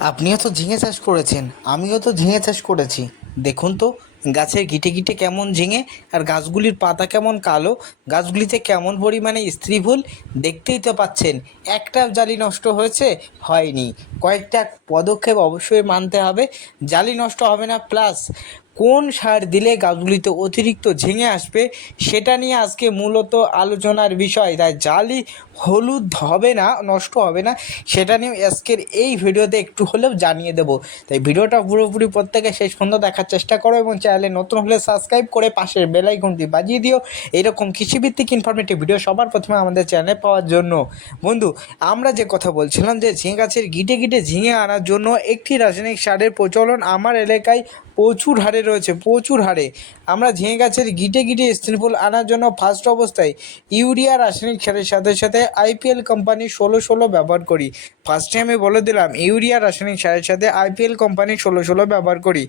আপনিও তো ঝিঙে চাষ করেছেন, আমিও তো ঝিঙে চাষ করেছি। দেখুন তো, গাছের গিটে গিটে কেমন ঝিঙে, আর গাছগুলির পাতা কেমন কালো, গাছগুলিতে কেমন পরিমাণে স্ত্রীভুল দেখতেই তো পাচ্ছেন, একটা জালি নষ্ট হয়েছে, হয়নি। কয়েকটা পদক্ষেপ অবশ্যই মানতে হবে, জালি নষ্ট হবে না, প্লাস কোন সার দিলে গাছগুলিতে অতিরিক্ত ঝিঙে আসবে সেটা নিয়ে আজকে মূলত আলোচনার বিষয়। তাই জালি হলুদ হবে না, নষ্ট হবে না, সেটা নিয়ে আজকের এই ভিডিওতে একটু হলেও জানিয়ে দেবো। তাই ভিডিওটা পুরোপুরি প্রত্যেকে শেষ পর্যন্ত দেখার চেষ্টা করো এবং চ্যানেলে নতুন হলে সাবস্ক্রাইব করে পাশের বেল আইকনটি বাজিয়ে দিও। এরকম কৃষিভিত্তিক ইনফরমেটিভ ভিডিও সবার প্রথমে আমাদের চ্যানেলে পাওয়ার জন্য। বন্ধু, আমরা যে কথা বলছিলাম যে ঝিঙে গাছের গিটে গিটে ঝিঙে আনার জন্য একটি রাসায়নিক সারের প্রচলন আমার এলাকায় প্রচুর হারে রয়েছে, প্রচুর হারে। আমরা ঝিঙে গাছের গিটে গিটে স্ত্রীফুল আনার জন্য ফার্স্ট অবস্থায় ইউরিয়া, রাসায়নিক সারের সাথে সাথে আইপিএল কোম্পানি ষোলো ষোলো ব্যবহার করি। ফার্স্টে আমি বলে দিলাম, ইউরিয়া, রাসায়নিক সারের সাথে আইপিএল কোম্পানি ষোলো ষোলো ব্যবহার করি।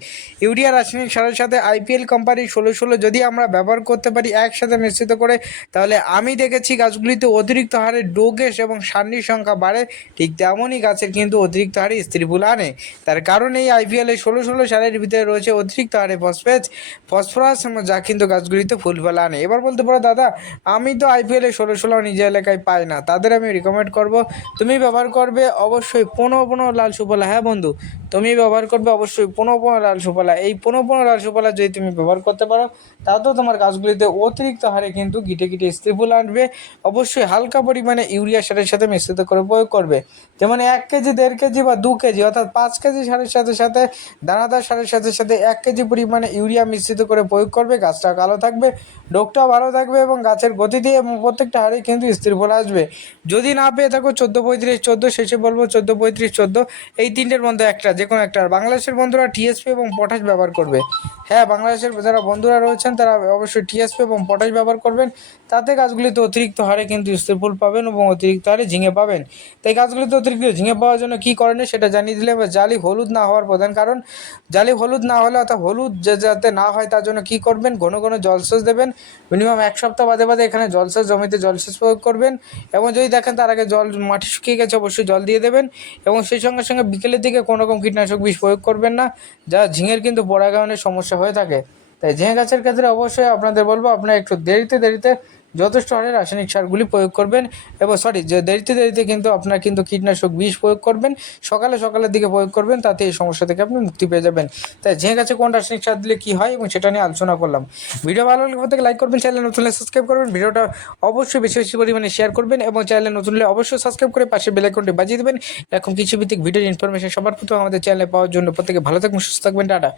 ইউরিয়া, রাসায়নিক সারের সাথে আইপিএল কোম্পানি ষোলো ষোলো যদি আমরা ব্যবহার করতে পারি একসাথে মিশ্রিত করে, তাহলে আমি দেখেছি গাছগুলিতে অতিরিক্ত হারে ডোগেস এবং সান্নির সংখ্যা বাড়ে। ঠিক তেমনই গাছের কিন্তু অতিরিক্ত হারে স্ত্রীফুল আনে। তার কারণ এই আইপিএল ষোলো ষোলো সারের ভিতরে রয়েছে অতিরিক্ত হারে ফসফেট, ফসফরাস যা কিন্তু গাছগুলিতে ফুল ফল আনে। এবার বলতে পারো, দাদা, আমি তো আইপিএল এ ষোলো ষোলো নিজের এলাকায় পাই না। তাদের আমি রিকমেন্ড করব, তুমি ব্যবহার করবে অবশ্যই পনেরো পনেরো লাল সুফলা। হ্যাঁ বন্ধু, তুমি ব্যবহার করবে অবশ্যই পনেরো পনেরো লাল সুফলা। এই পনেরো পনেরো লাল সুফলা যদি তুমি ব্যবহার করতে পারো, তাতেও তোমার গাছগুলিতে অতিরিক্ত হারে কিন্তু গিটে গিটে স্ত্রীফুল আনবে। অবশ্যই হালকা পরিমাণে ইউরিয়া সারের সাথে মিশ্রিত করে প্রয়োগ করবে। যেমন এক কেজি, দেড় কেজি বা দু কেজি, অর্থাৎ পাঁচ কেজি সারের সাথে সাথে দানাদার সারের সাথে সাথে এক কেজি পরিমাণে ইউরিয়া মিশ্রিত করে প্রয়োগ করবে, গাছটা কালো থাকবে ডোকটাও ভালো থাকবে এবং গাছের গতি দিয়ে এবং প্রত্যেকটা হাড়ে কিন্তু স্থির ফল আসবে। যদি না পেয়ে থাকো চোদ্দ পঁয়ত্রিশ চোদ্দ, শেষে বলব চোদ্দ পঁয়ত্রিশ চোদ্দ, এই তিনটের মধ্যে একটা যে কোনো একটা বাংলাদেশের বন্ধুরা টিএসপি এবং পটাশ ব্যবহার করবে। হ্যাঁ বাংলাদেশের যারা বন্ধুরা রয়েছেন, তারা অবশ্যই টিএসপি এবং পটাশ ব্যবহার করবেন। তাতে গাছগুলিতে অতিরিক্ত হারে কিন্তু স্থিরফুল পাবেন এবং অতিরিক্ত হারে ঝিঙে পাবেন। তাই গাছগুলিতে অতিরিক্ত ঝিঙে পাওয়ার জন্য কী করেন সেটা জানিয়ে দিলে জালি হলুদ না হওয়ার প্রধান কারণ, জালি হলুদ না হলে অর্থাৎ হলুদ যাতে না হয় তার জন্য কী করবেন? ঘন ঘন জলসেচ দেবেন। মিনিমাম এক সপ্তাহ বাদে বাদে এখানে জলসেচ জমিতে জলসেচ প্রয়োগ করবেন এবং যদি দেখেন তার আগে জল মাটি শুকিয়ে গেছে, অবশ্যই জল দিয়ে দেবেন এবং সেই সঙ্গে সঙ্গে বিকেলের দিকে কোনো রকম কীটনাশক বিষ প্রয়োগ করবেন না। যা ঝিঙের কিন্তু পরাগায়নের সমস্যা হয়ে থাকে। তাই ঝিঙে গাছের ক্ষেত্রে অবশ্যই আপনাদের বলব, আপনারা একটু দেরিতে দেরিতে যথেষ্ট হারে রাসায়নিক সারগুলি প্রয়োগ করবেন। এবং সরি যে দেরিতে দেরিতে কিন্তু আপনার কিন্তু কীটনাশক বিষ প্রয়োগ করবেন, সকালে, সকালের দিকে প্রয়োগ করবেন, তাতে এই সমস্যা থেকে আপনি মুক্তি পেয়ে যাবেন। তাই ঝিঙে গাছে কোন রাসায়নিক সার দিলে কী হয় এবং সেটা নিয়ে আলোচনা করলাম। ভিডিও ভালো লাগলে প্রত্যেকে লাইক করবেন চ্যানেল নতুন সাবস্ক্রাইব করবেন, ভিডিওটা অবশ্যই বেশি বেশি পরিমাণে শেয়ার করবেন এবং চ্যানেলে নতুন হলে অবশ্যই সাবস্ক্রাইব করে পাশে বেল আইকনটি বাজিয়ে দেবেন। এরকম কিছু ভিত্তিক ভিডিওর ইনফরমেশন সবার প্রথমে আমাদের চ্যানেলে পাওয়ার জন্য প্রত্যেকে ভালো থাকবেন, সুস্থ থাকবেন, টাটা।